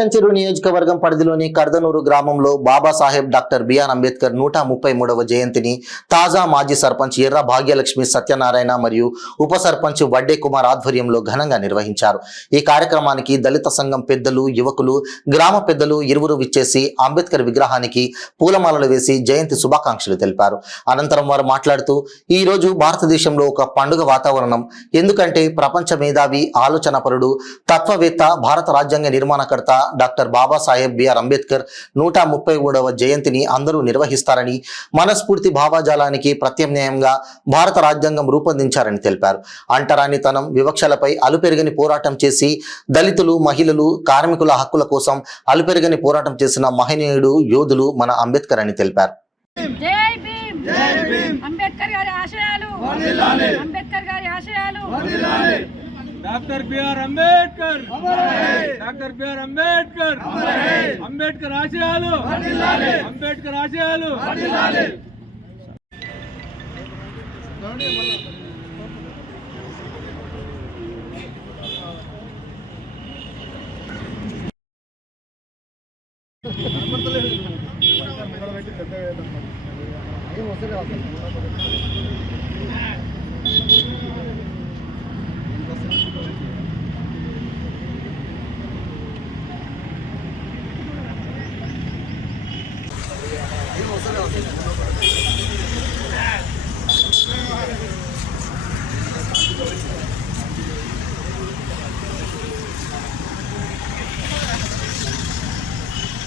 పటాన్చెరు నియోజకవర్గం పరిధిలోని కర్దనూరు గ్రామంలో బాబాసాహెబ్ డాక్టర్ బిఆర్ అంబేద్కర్ 133వ జయంతిని తాజా మాజీ సర్పంచ్ ఎర్ర భాగ్యలక్ష్మి సత్యనారాయణ మరియు ఉప సర్పంచ్ వడ్డే కుమార్ ఆధ్వర్యంలో ఘనంగా నిర్వహించారు। ఈ కార్యక్రమానికి దళిత సంఘం పెద్దలు, యువకులు, గ్రామ పెద్దలు ఇరువురు విచ్చేసి అంబేద్కర్ విగ్రహానికి పూలమాలలు వేసి జయంతి శుభాకాంక్షలు తెలిపారు। అనంతరం వారు మాట్లాడుతూ ఈ రోజు భారతదేశంలో ఒక పండుగ వాతావరణం, ఎందుకంటే ప్రపంచ మేధావి, ఆలోచనపరుడు, తత్వవేత్త, భారత రాజ్యాంగ నిర్మాణకర్త డాక్టర్ బాబాసాహెబ్ బిఆర్ అంబేద్కర్ 133వ జయంతిని అందరూ నిర్వహిస్తారని, మనస్ఫూర్తి భావజాలానికి ప్రత్యామ్నాయంగా భారత రాజ్యాంగం రూపొందించారని తెలిపారు। అంటరానితనం, వివక్షలపై అలుపెరగని పోరాటం చేసి దళితులు, మహిళలు, కార్మికుల హక్కుల కోసం అలుపెరగని పోరాటం చేసిన మహనీయుడు, యోధులు మన అంబేద్కర్ అని తెలిపారు। జై భీమ్, జై భీమ్, అంబేద్కర్ గారి ఆశయాలు వర్ధిల్లాలి, అంబేద్కర్ గారి ఆశయాలు వర్ధిల్లాలి। Doctor BR Ambedkar, doctor BR Ambedkar, Ambedkar ఆశయాలు వర్ధిల్లాలి, అంబేద్కర్ ఆశయాలు వర్ధిల్లాలి।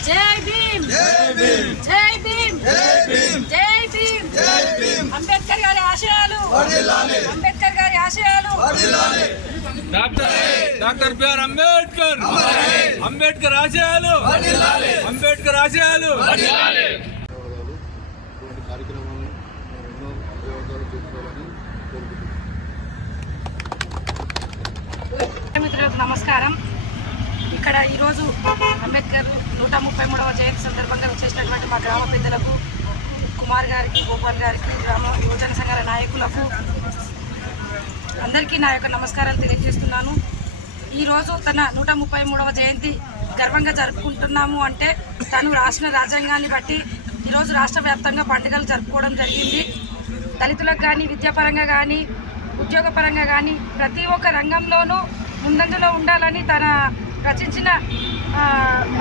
జై భీమ్, జై భీమ్, జై భీమ్, జై భీమ్, జై భీమ్, జై భీమ్, అంబేద్కర్ గారి ఆశయాలు వర్ధిల్లాలి, అంబేద్కర్ గారి ఆశయాలు వర్ధిల్లాలి। డాక్టర్ బిఆర్ అంబేద్కర్, అంబేద్కర్ ఆశయాలు వర్ధిల్లాలి, అంబేద్కర్ ఆశయాలు వర్ధిల్లాలి। కార్యక్రమాలను ఎన్నో అభివృద్ధాలు చేసుకోవాలని కోరుకుంటున్నాను। మిత్రులకు నమస్కారం। ఇక్కడ ఈరోజు అంబేద్కర్ 133వ జయంతి సందర్భంగా వచ్చేసినటువంటి మా గ్రామ పెద్దలకు, కుమార్ గారికి, గోపాల్ గారికి, గ్రామ యువజన సంఘాల నాయకులకు అందరికీ నా యొక్క నమస్కారాలు తెలియజేస్తున్నాను। ఈరోజు తన 133వ జయంతి గర్వంగా జరుపుకుంటున్నాము అంటే తను రాసిన రాజ్యాంగాన్ని బట్టి ఈరోజు రాష్ట్ర వ్యాప్తంగా పండుగలు జరుపుకోవడం జరిగింది। దళితులకు కానీ, విద్యాపరంగా కానీ, ఉద్యోగపరంగా కానీ ప్రతి ఒక్క రంగంలోనూ ముందంజలో ఉండాలని తన రచించిన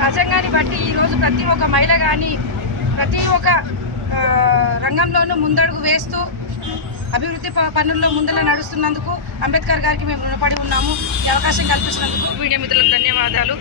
రాజ్యాంగాన్ని బట్టి ఈరోజు ప్రతి ఒక్క మహిళ కానీ ప్రతి ఒక్క రంగంలోనూ ముందడుగు వేస్తూ అభివృద్ధి పనుల్లో ముందర నడుస్తున్నందుకు అంబేద్కర్ గారికి మేము రుణపడి ఉన్నాము। ఈ అవకాశం కల్పించినందుకు మీడియా మిత్రులకు ధన్యవాదాలు।